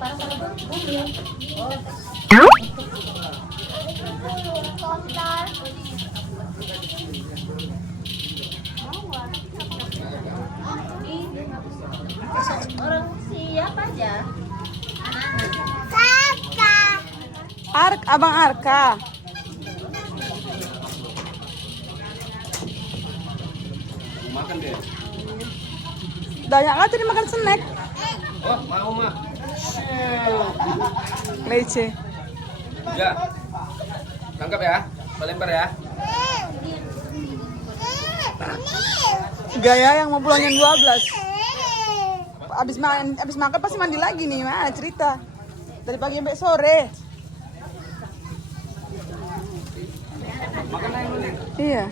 Orang siapa aja? Abang Arka. Makan deh. Banyak nggak tadi makan snack? Oh, mau mah. Lece. Ya. Tangkap ya. Lempar ya. Gaya yang mau pulang jam 12. Abis makan pasti mandi lagi nih, mana cerita. Dari pagi sampai sore. Makan aja dulu. Iya.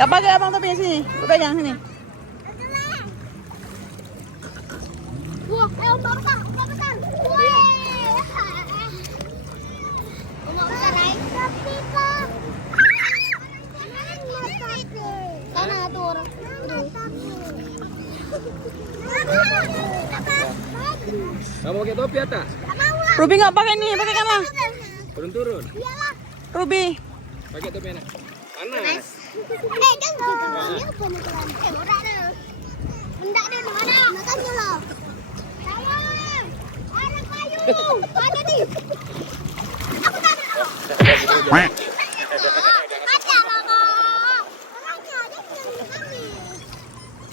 Gak pakai abang topinya sini. Lu pegang sini. Kamu pakai topi atas? Ruby nggak pakai nih, pakai kan lah. Turun-turun. Ruby. Pakai topi anak. Panas.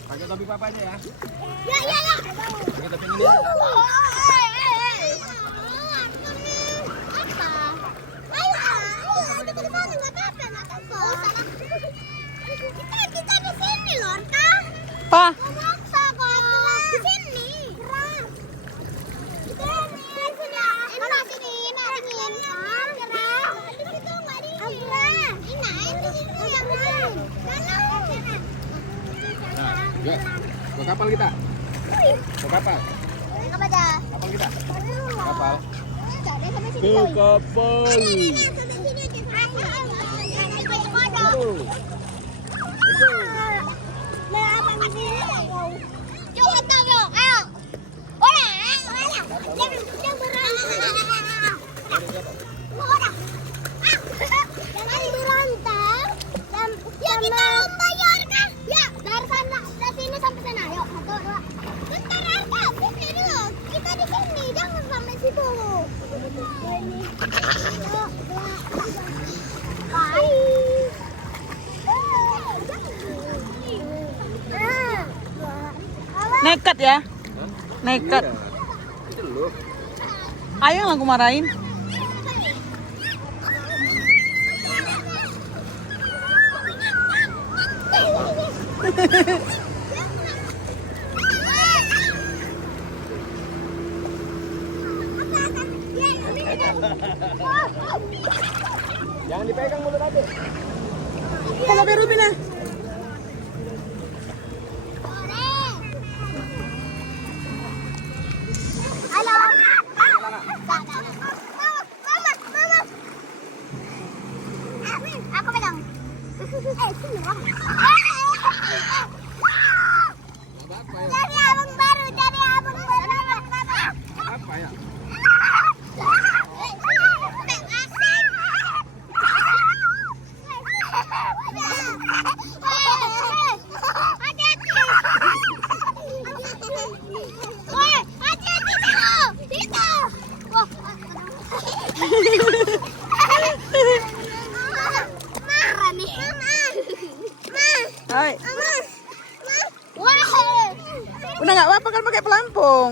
Pakai topi papa aja ya. Pakai topi ini. Pa. Ya, ke kapal kita. Ke kapal. Kapal kita. Kapal. Ke kapal. Nekat ya? Nekat. Itu lu. Ayo yang aku marahin. Jangan dipegang mulut adik. Kalau Ruby nah. Aku pegang. Cari abang baru. Apa ya? Hai. Udah nggak apa-apa kan pakai pelampung.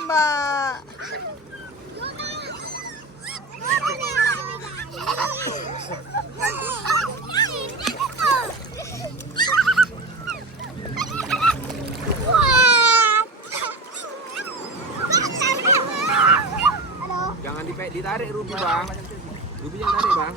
Mbak. Jangan ditarik Ruby bang. Ruby yang tarik bang.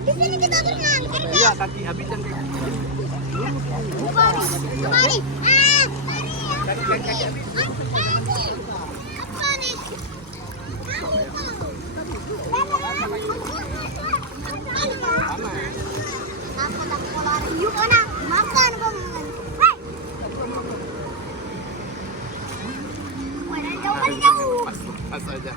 Di sini kita berenang. Iya kaki habis yang Kemari. kaki habis. Pas aja.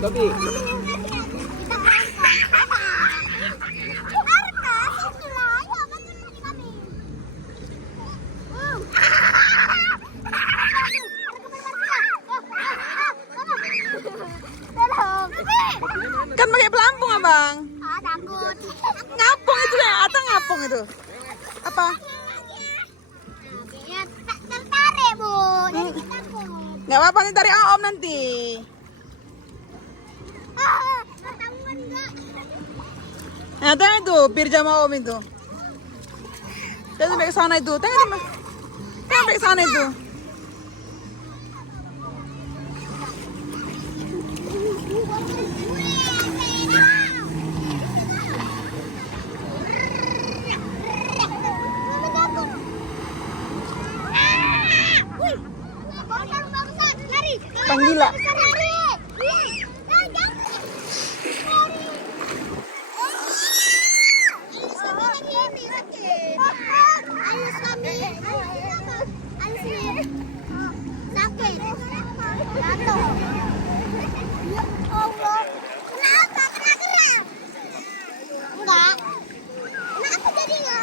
Tapi Kan pakai pelampung abang. Takut. Ngapung itu ya, atau ngapung itu? Apa? Ya, tertarik bu. Jadi kita takut. Nggak apa-apa nih tarik om nanti. Ketahuan enggak? Nah, tengok itu, bir sama om itu. Dia sampai ke sana itu, tengok itu. Tengok sampai ke sana itu. Panggila. Enggak. Kenapa jadinya?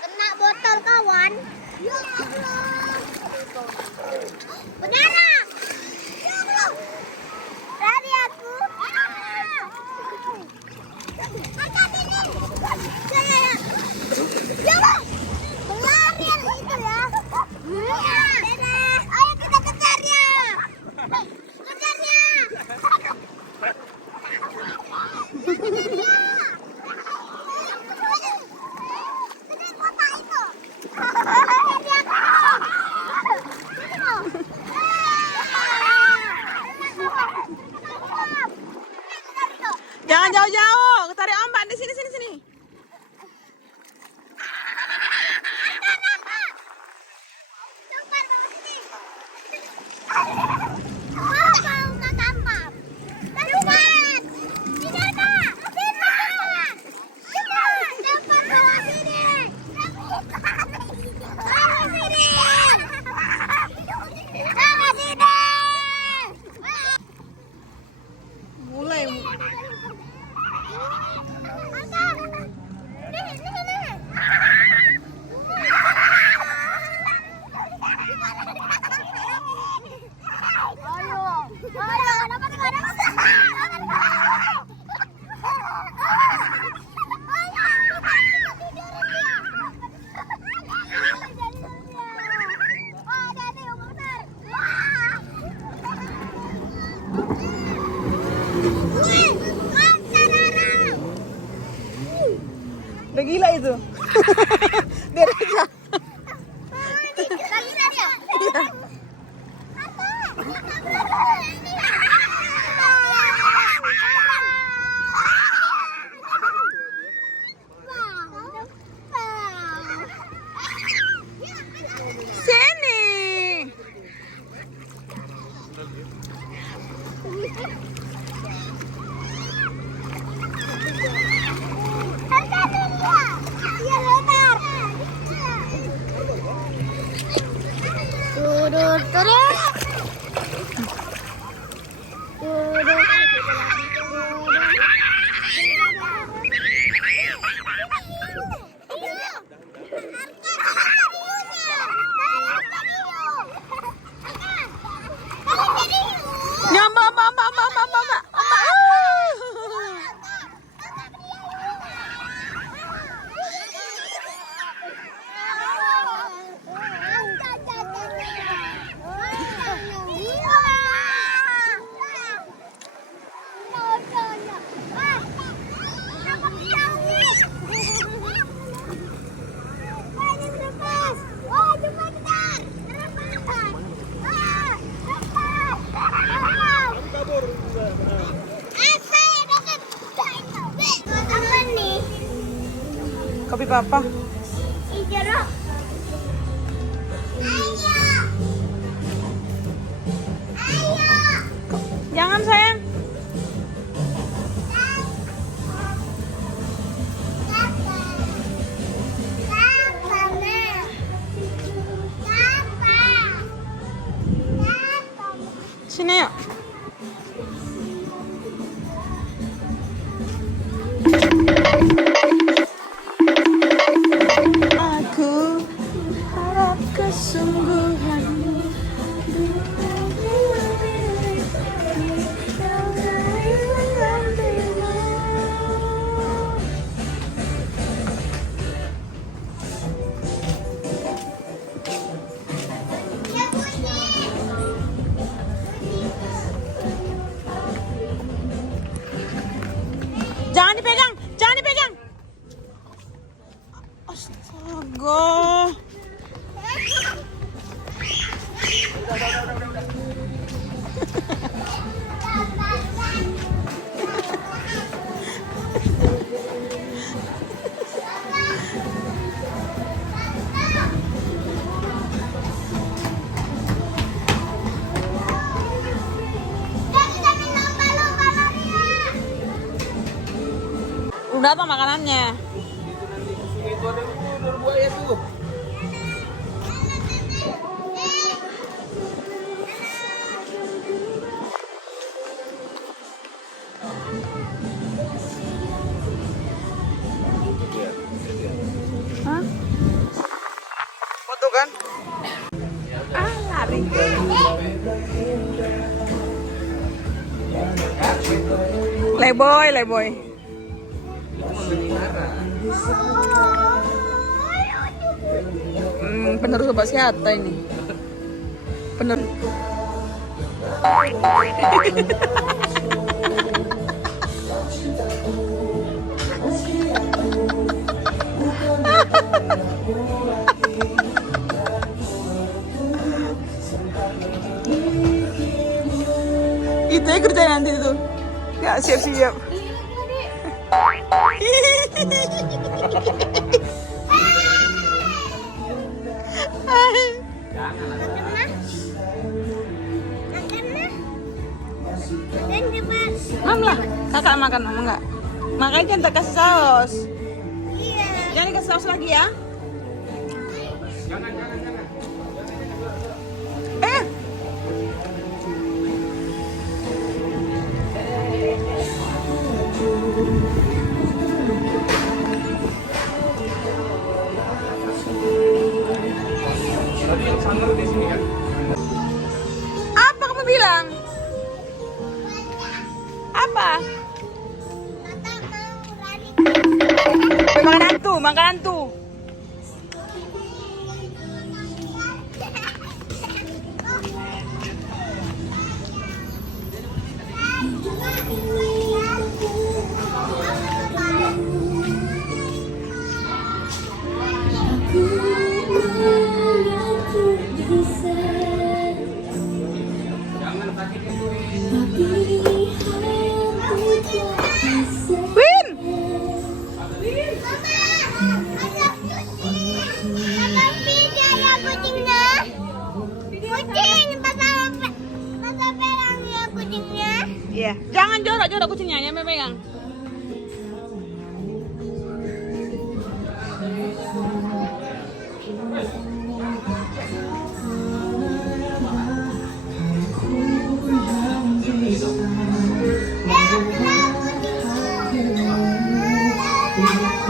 Kena botol kawan. Ya Allah. Beneran. Ya Allah. Lari aku. Angkat ini. Ya, ya, ya. Ya Allah. Pelarian itu ya. Ayo kita kejar ya. Kejar ya. Kejar ya. Jangan jauh-jauh, tarik ombak di sini sini sini. Mulai. Udah gila itu. Biar aja. Iya. Sini. Kopi papa. Jeruk. Jangan sayang. Sini yuk. Aku harap kesungguhanmu. Jangan dipegang, jangan dipegang. Astaga. Udah apa makanannya? Itu ada ular buaya tuh. Hah? Foto kan? Ah, lari. Leboy, leboy. Penerus obat sehat ini. Penerus. Itu ya kerja nanti tuh. Nggak siap-siap. Mam lah, kakak makan, mama enggak. Makanya jangan kasih saus. Iya. Jangan dikasih saus lagi ya. Jangan. Tadi yang sangar di sini kan. Apa kamu bilang? Apa? Makanan tuh. Win! Iya, jangan jorok kucingnya, yang megang. Yeah.